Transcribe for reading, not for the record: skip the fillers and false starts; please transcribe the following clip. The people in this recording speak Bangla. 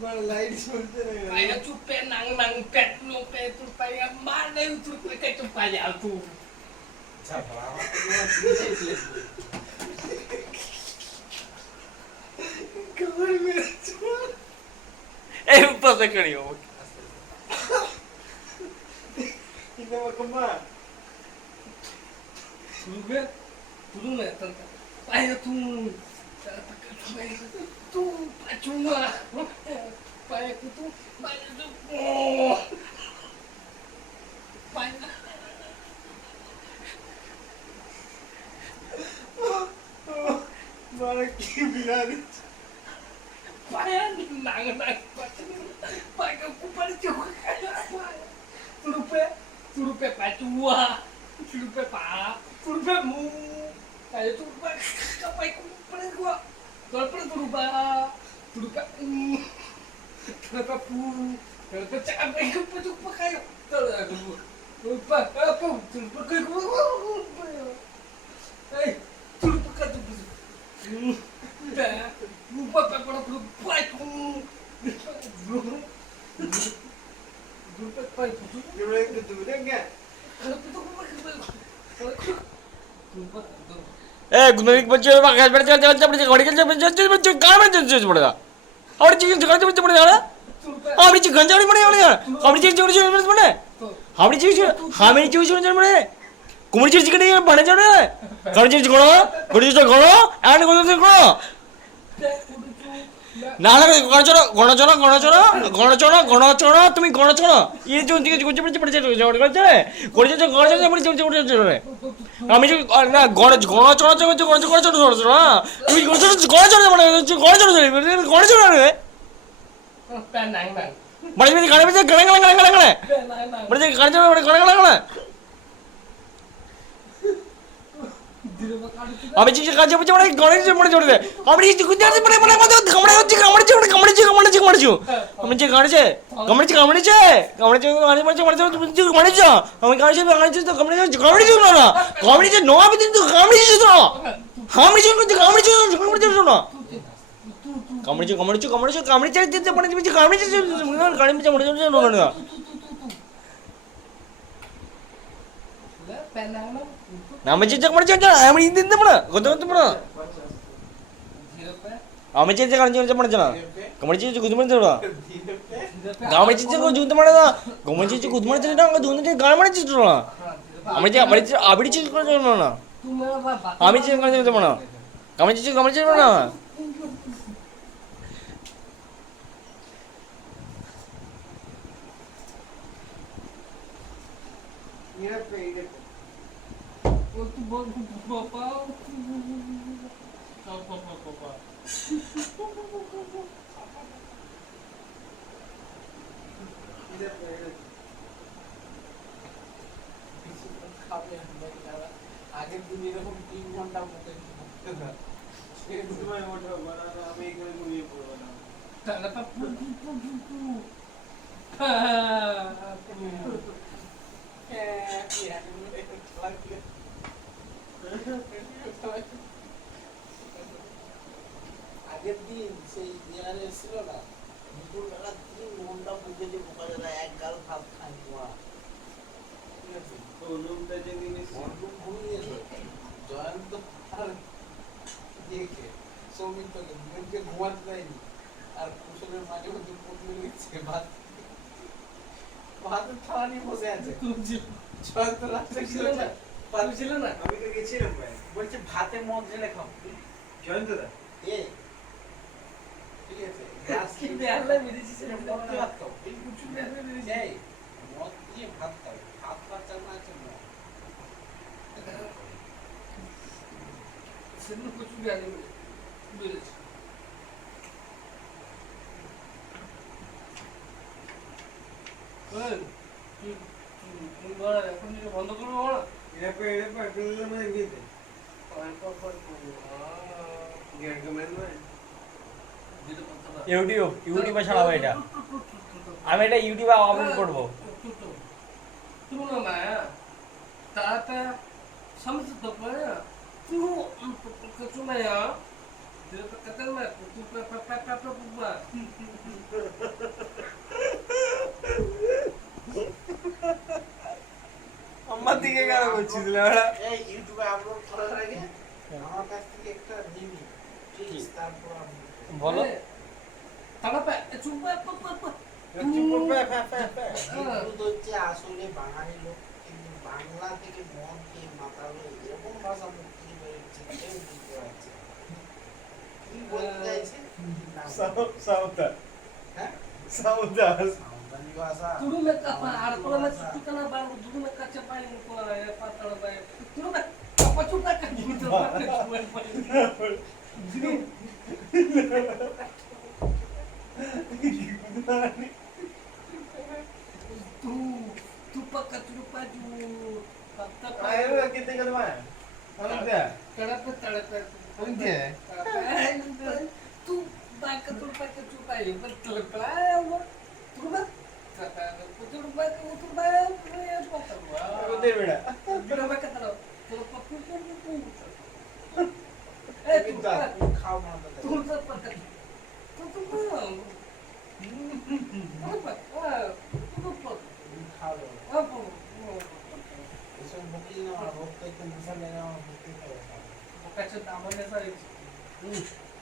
बड़ा लाइट सुनते रहे Kaya chupe nang pet no pe tu kaya mana tu kaya tu kaya tu. अच्छा बड़ा कमर में এই পাশে করিও इधर मकम्मा Tu na tanta. Kaya tu tu pacuma. Kaya tu kaya tu. Kaya बड़ा की बिना Kaya nang kaya ku pada cuka kaya. Turupe pacua. Turupe pa. Turupe mu. Kaya turupe kapai ku pada gua. Kalau pada turupe turupe pu. Kalau cakap aku pada ku kaya. Kalau aku lupa apa turupe kaya ku. Hey, turupe kaya tu. Lupa apa lupa aku. Turupe kaya tu. ये बड़े के दूर है क्या এ গুণরিক বলছে বাগাস বেড়ে চলতে চলতে পড়ে ঘড়ি চলতে চলতে চলতে গান চলতে পড়ে দা আর চিকেন চলতে চলতে পড়ে দা আমি চিকেন গঞ্জাড়ি পড়ে গেল আমি চিকেন চলতে চলতে পড়ে আমি চিকেন পড়ে কুমড়ি চিকেন বানে চলে গাড়ি চিকেন করো গড়ি চিকেন করো এন্ড করো করো না না গণচড়া তুমি গণচড়া এই যে দিকে গুজে পড়ে পড়ে করছে আমি যে না গণচড়া তুমি গণচড়া মানে গণচড়া রে মানে গাড়ি বেঁচে গাড়ি মানে গাড়ি গাড়ি আমি যে কাজে বলছি মানে গণেশ মনে চলে আমি যে গুজরাট মানে মানে কামড়ে হচ্ছে কামড়েছে আমি যে গাড়িছে কামড়েছে আমি গাড়িছে তো কামড়েছে না কামড়েছে নয়া বিদিন তো কামড়েছে তো কামড়েছে দিতে মানে তুমি কামড়েছে গাড়ি মিছে মরে যাচ্ছে না আমি যে কামড়েছে আমি দিন দেব না কত কত না আমি যে গাড়ি চলছে মনে না কামড়েছে গুদ মরে না গামড়েছে গুদ মরে না গামড়েছে গুদ মরে না দুন গাড়ি মারছে না আমি যে আবড়ি চিজ করে না আমি যে গাড়ি চলতে না কামড়েছে না ये पे इधर tu bapak इधर पे আগের দিন এরকম 3 ঘন্টা মতো ये तुम्हें मोटा बना ना हम एक में घूमिए पूरा ना kenapa pu আগের দিন সেই ইয়ারে ছিল না দুপুরবেলা 3 ঘন্টা বুঝে যে বোকা দাদা এক গাল ভাত খাই না ঠিক আছে तो लोग तो जिंदगी বন্ধু ঘুমিয়েছে জয়ন্ত আর দেখে সৌমিত্রকে দুজনকে ঘুমাতে দেয়নি আর কুশলের মাঝে মধ্যে পড়লে লিখছে ভাত থালা নিয়ে বসে আছে জয়ন্ত রাস্তা ছিল না পারু ছিল না আমি তো গেছিলাম ভাই বলছে ভাতে মদ ঢেলে খাও জয়ন্ত দা এ ঠিক আছে গ্যাস কি বেহালা মেরেছিস রে মদ ভাত খাও এই কুচু বেহালা মেরেছিস এই মদ দিয়ে ভাত খাও ভাত বাচ্চা না আছে না সেদিন কুচু বেহালা মেরেছিস তুই বড় এখন বন্ধ করবো বড় ये पे अकेले में गए थे ये कमेंट में ইউটিউবে ছাড়াবো এটা আমি এটা ইউটিউবে আপলোড করব তুই না মা তাতে সমস্ত তো পড়ে তুই কিছু না Dia kata lah, tu apa. আমার দিকে কেন করছিস লেওড়া এই ইউটিউবে আপলোড করার আগে আমার কাছ থেকে একটা নিবি প্লিজ তারপর আমি বলো Kalau pak, cuba apa. Hindu তো হচ্ছে আসলে বাঙালি লোক কিন্তু বাংলা থেকে মন কি মাতালো এরকম ভাষা মুক্তি বেরোচ্ছে কেউ বুঝতে পারছে না। কি বলতে চাইছে সাউথা হ্যাঁ সাউথা সাঁওতালি ভাষা Dulu nak apa? Ada kalau nak itu kan baru dulu nak kaca paling ko ya patah baik. Dulu nak apa cuba kan gitu. Tu pakai tu baju. ayo kita ke mana saudara Kenapa Oke. Tu pakai tu cuba ya betul kalau tu nak kata tu ya patah. udah beda Bila pakai tahu tu pakai tu. কিন্তু খাও না Tu pakai. Tu mau. Apa? Tu খাও apa? এসব বকিস না আমার ভক্ত একটু মশলা আমার ভক্তি খাবে Bukan cerita mana saya.